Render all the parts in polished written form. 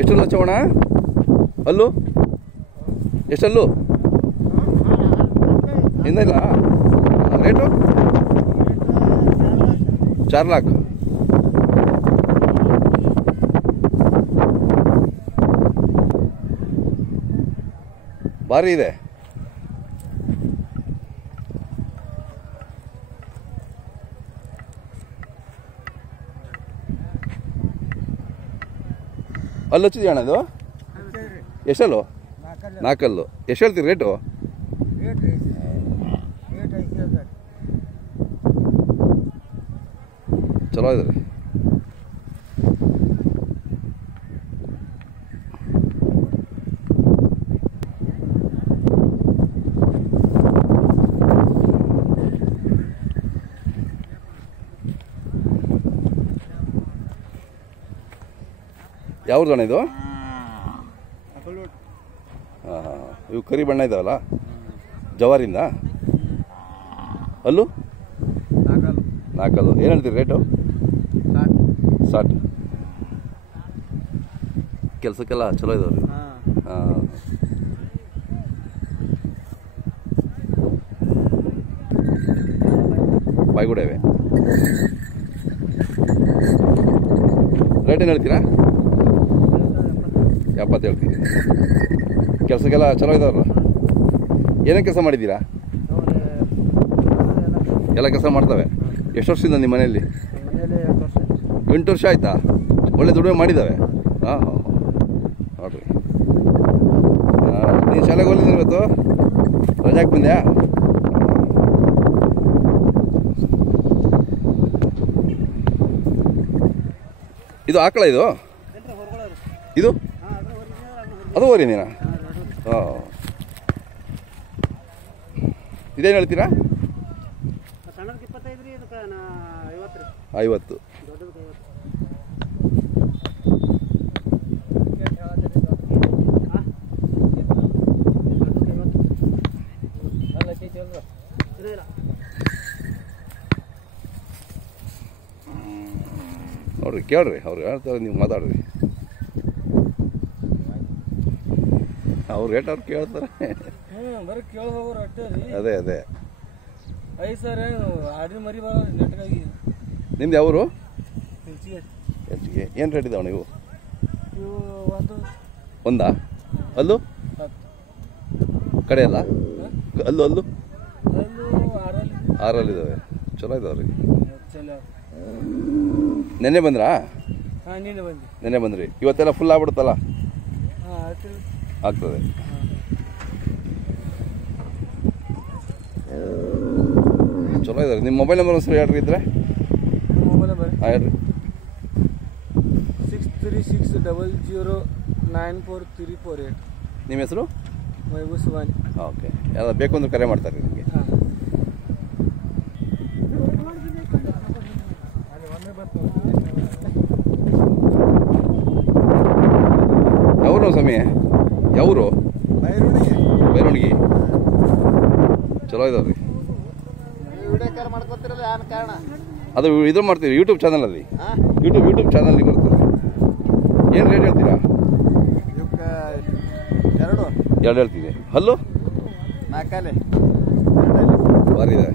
ಎಷ್ಟಲ್ಲ ಚವಣ ಅಲ್ಲು ಎಷ್ಟಲ್ಲು ಇನ್ನೂ ಇಲ್ಲ ರೇಟು 4 लाख ಭಾರಿ ಇದೆ. ಅಲ್ಲಿ ಹಚ್ಚಿದ್ಯಾ ಅಣ್ಣ ಇದು ಎಷ್ಟಲ್ಲು 4 ಅಲ್ಲು ಎಷ್ಟು ಹೇಳ್ತೀರಿ ರೇಟು? ಚಲೋ ಇದೆ ರೀ. ಯಾವ್ದು ಅಣ್ಣ ಇದು? ಹಾಂ ಇವು ಕರಿ ಬಣ್ಣ ಇದ್ದಾವಲ್ಲ ಜವಾರಿಂದ. ಅಲ್ಲು 4 ಅಲ್ಲು ಏನು ಹೇಳ್ತೀರಿ ರೇಟು? 60. ಕೆಲಸಕ್ಕೆಲ್ಲ ಚಲೋ ಇದಾವ್ರಿ. ಹಾಂ ಬಾಯ್ಗುಡ ಇವೆ. ರೇಟ್ ಏನು ಹೇಳ್ತೀರಾ? 70 ಹೇಳ್ತೀವಿ. ಕೆಲಸಕ್ಕೆಲ್ಲ ಚಲೋ ಇದಾವಲ್ಲ? ಏನೇನು ಕೆಲಸ ಮಾಡಿದ್ದೀರಾ? ಎಲ್ಲ ಕೆಲಸ ಮಾಡ್ತವೆ. ಎಷ್ಟು ವರ್ಷದಿಂದ ನಿಮ್ಮ ಮನೆಯಲ್ಲಿ? 8 ವರ್ಷ ಆಯ್ತಾ? ಒಳ್ಳೆ ದುಡಿಮೆ ಮಾಡಿದ್ದಾವೆ. ಹಾಂ ಹಾಂ ನೋಡಿರಿ. ನೀನು ಶಾಲೆಗೆ ಹೋಗಿಲ್ಲ ಇವತ್ತು? ರಜಾಕ್ಕೆ ಬಂದ್ಯಾ? ಇದು ಆಕಳ ಇದು? ಇದು ಅದು ಓರಿ ನೀನ? ಹಾಂ ಇದೇನು ಹೇಳ್ತೀರಾ? 50. ನೋಡ್ರಿ ಕೇಳ್ರಿ, ಅವ್ರು ಹೇಳ್ತಾರೆ, ನೀವು ಮಾತಾಡ್ರಿ. ಅವ್ರು ರೇಟ್ ಅವ್ರು ಕೇಳ್ತಾರೆ. ಅದೇ ಅದೇ ನಿಮ್ದು ಯಾವರು? ಹೆಚ್ಚಿಗೆ ಏನು ರೇಟ್ ಇದಾವೆ ನೀವು? ಒಂದಾ? ಅಲ್ಲು ಕಡೆ ಅಲ್ಲ? ಅಲ್ಲು 6 ಇದ್ದಾವೆ. ಚಲೋ ಇದಾವ್ರಿ. ನೆನ್ನೆ ಬಂದ್ರಾ? ನೆನ್ನೆ ಬಂದ್ರಿ. ಇವತ್ತೆಲ್ಲ ಫುಲ್ ಆಗ್ಬಿಡುತ್ತಲ್ಲ? ಆಗ್ತದೆ. ಚಲೋ ಇದಾರೆ. ನಿಮ್ಮ ಮೊಬೈಲ್ ನಂಬರ್ ಒಂದ್ಸರಿ ಹೇಳ್ರಿ ಇದ್ರೆ. ಹಾಂ ಹೇಳ್ರಿ. 6360094348. ನಿಮ್ಮ ಹೆಸರು? ಮೈಬೂಬ್ ಸುಬಾನಿ. ಓಕೆ. ಯಾರು ಬೇಕು ಅಂದ್ರೆ ಕರೆ ಮಾಡ್ತಾರೆ ನಿಮಗೆ. ಯಾವರು ಸಮಯ? ಯಾವರು? ಬೈರೋಣಿಗೆ. ಚಲೋ ಇದಾವ್ರಿ. ಅದು ಇದು ಮಾಡ್ತೀವಿ ಯೂಟ್ಯೂಬ್ ಚಾನಲಲ್ಲಿ. ಯೂಟ್ಯೂಬ್ ಚಾನಲ್ಗೆ ಬರ್ತದೆ. ಏನು ರೇಟ್ ಹೇಳ್ತೀರಾ? 2 ಹೇಳ್ತೀನಿ. ಹಲ್ಲು 4 ಭಾರಿ ಇದೆ.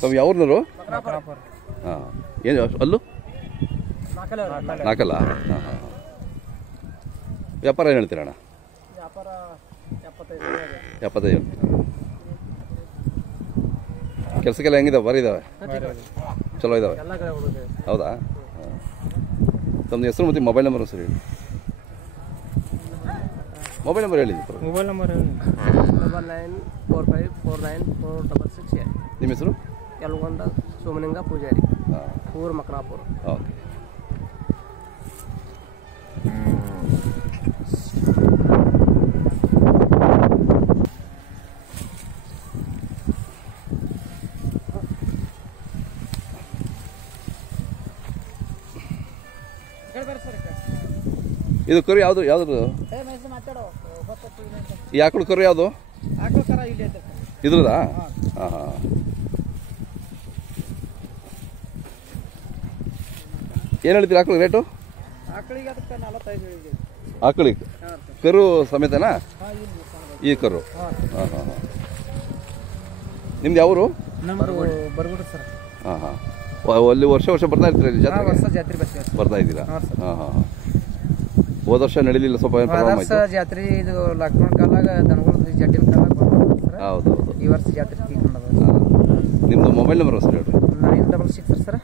ತಾವು ಯಾವ್ರನ್ನರು? ಹಾಂ ಏನು ಅಲ್ಲು 4 ಹಾಂ ಹಾಂ. ವ್ಯಾಪಾರ ಏನು ಹೇಳ್ತೀರಣ್ಣ? 75 ಹೇಳ್ತೀರ. ಕೆಲಸಕ್ಕೆಲ್ಲ ಹೆಂಗಿದಾವೆ? ಬರೀ ಇದ್ದಾವೆ? ಚಲೋ ಇದ್ದಾವೆ? ಹೌದಾ? ಹಾಂ ತಮ್ಮ ಹೆಸರು ಮತ್ತು ಮೊಬೈಲ್ ನಂಬರ್ ಸರ್ ಹೇಳಿ. ಮೊಬೈಲ್ ನಂಬರ್ ಹೇಳಿ. Mobile number 9945494668. ನಿಮ್ಮ ಹೆಸರು? ಯಲಗೊಂಡ ಸೋಮಲಿಂಗ ಪೂಜಾರಿ, ಊರು ಮಕನಾಪುರ. ಓಕೆ. ಇದು ಕರು ಯಾವುದು ಯಾವ್ದು? ಈ ಆಕಳು ಕರು ಯಾವುದು? ಇದ್ರದಾ? ಹಾಂ ಹಾಂ. ಏನು ಹೇಳ್ತೀರಿ ಆಕಳು ರೇಟು? ಆಕಳಿಗೆ ಕರು ಸಮೇತನಾ? ಈ ಕರು. ಹಾಂ ಹಾಂ ಹಾಂ. ನಿಮ್ದು ಯಾವರು? ಬರ್ಗುಡು ಸರ್. ಹಾಂ ಹಾಂ. ಅಲ್ಲಿ ವರ್ಷ ಬರ್ತಾ ಇರ್ತೀರ ಇಲ್ಲಿ ಜಾತ್ರೆ? ಜಾತ್ರೆ ಬರ್ತಾ ಇದ್ದೀರಾ? ಹಾಂ ಹಾಂ ಹಾಂ. ಹೋದ ವರ್ಷ ನಡೀಲಿಲ್ಲ, ಸ್ವಲ್ಪ ಪ್ರಾಬ್ಲಮ್ ಆಯ್ತು. ಜಾತ್ರೆ ಇದು ಲಾಕ್ಡೌನ್ ಕಾಲಾಗ ದನಗಳ ಜಟ್ಟಿನ ಕಾಲಾಗ ಹೌದು ಹೌದು. ಈ ವರ್ಷ ಜಾತ್ರೆ ತೀರ್ಕೊಂಡದ. ನಿಮ್ಮದು ಮೊಬೈಲ್ ನಂಬರ್ ಸರ್ ಹೇಳ್ರಿ. 966 ಸರ್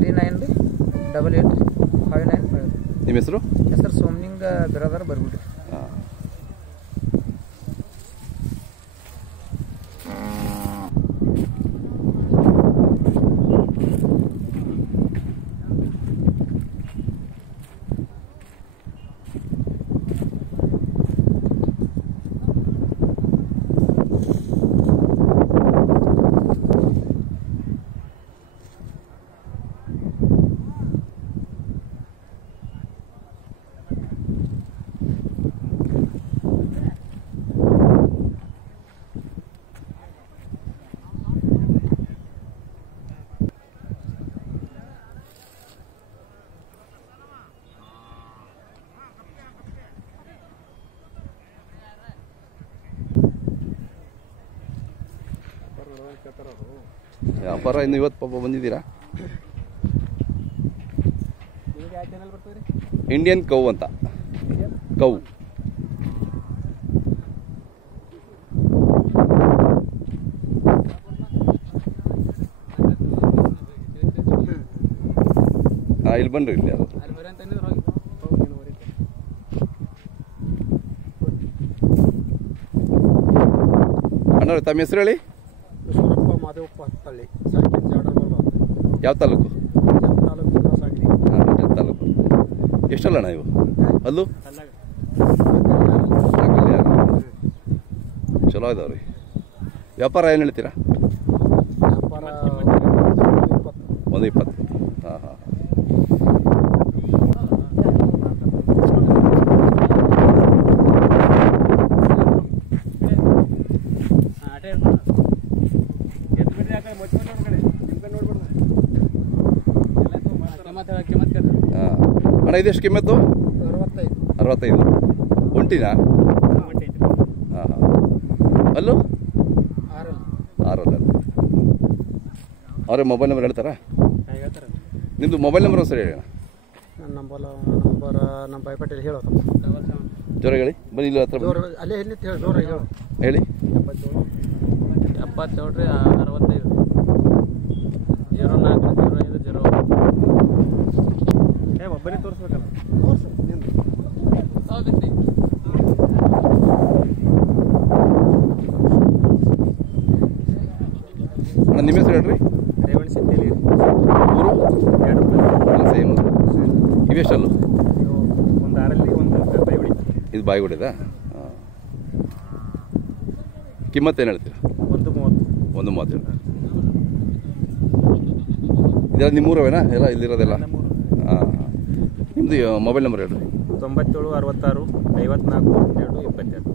39885955. ನಿಮ್ಮ ಹೆಸರು? ಹೆಸರು ಸೋಮಲಿಂಗ ಬಿರಾದರ್ ಬರ್ಬಿಡ್ರಿ. ಹಾಂ. ವ್ಯಾಪಾರ ಇನ್ನು ಇವತ್ತು ಪಾಪ ಬಂದಿದ್ದೀರಾ? ಇಂಡಿಯನ್ ಕೌ ಅಂತ. ಕೌ ಇಲ್ಲಿ ಬನ್ರಿ. ಇಲ್ಲಿ ಅದು ಅಣ್ಣ ತಮ್ಮ ಹೆಸರು ಹೇಳಿ. ಯಾವ ತಾಲೂಕು? ತಾಲೂಕು. ಎಷ್ಟಲ್ಲ ಅಣ್ಣ ಇವು ಅಲ್ಲೂ? ಚಲೋ ಇದಾವ್ರಿ. ವ್ಯಾಪಾರ ಏನು ಹೇಳ್ತೀರಾ? 120. ಹಾಂ ಹಾಂ. ಅಣ್ಣ ಇದೆಷ್ಟು ಕಿಮ್ಮತ್ತು? 65. ಒಂಟಿನಾ? ಹಾಂ ಹಾಂ. ಅಲ್ಲೂ 6 ಅವರೇ ಮೊಬೈಲ್ ನಂಬರ್ ಹೇಳ್ತಾರಾ? ನಿಮ್ಮದು ಮೊಬೈಲ್ ನಂಬರ್ ಸರಿ ಹೇಳಿ. ನನ್ನ ನಮ್ಮ ಬಾಯಿ ಪಟೇಲ್ ಹೇಳೋದು. ಜೋರ ಹೇಳಿ. ಬನ್ನಿ ಇಲ್ಲಿ ಹತ್ರ ಅಲ್ಲೇ ಎಲ್ಲಿ ಜೋರ ಹೇಳು. ಹೇಳಿ. 77 ರೀ 65 04 05 ಒಬ್ಬನೇ ತೋರಿಸ್ಬೇಕಲ್ಲ. ಅಣ್ಣ ನಿಮ್ಮ ಹೆಸರು ಹೇಳ್ರಿ. ರೇವಣ ಸಿದ್ದೇಲಿ. ಊರು? ಸೇಮ್. ಇವೆಷ್ಟಲ್ಲು? ಒಂದು 6ರಲ್ಲಿ ಒಂದು ಬಾಯಿಗುಡಿ. ಇದು ಬಾಯಿಗುಡಿದಾ? ಹಾಂ. ಕಿಮ್ಮತ್ತೇನು ಹೇಳ್ತೀರಾ? 130. ಇದೆಲ್ಲ ನಿಮ್ಮೂರವೇನಾ ಎಲ್ಲ ಇಲ್ಲಿರೋದೆಲ್ಲ? ಹಾಂ. ನಿಮ್ಮದು ಮೊಬೈಲ್ ನಂಬರ್ ಹೇಳ್ರಿ. 97 66 54 22 22.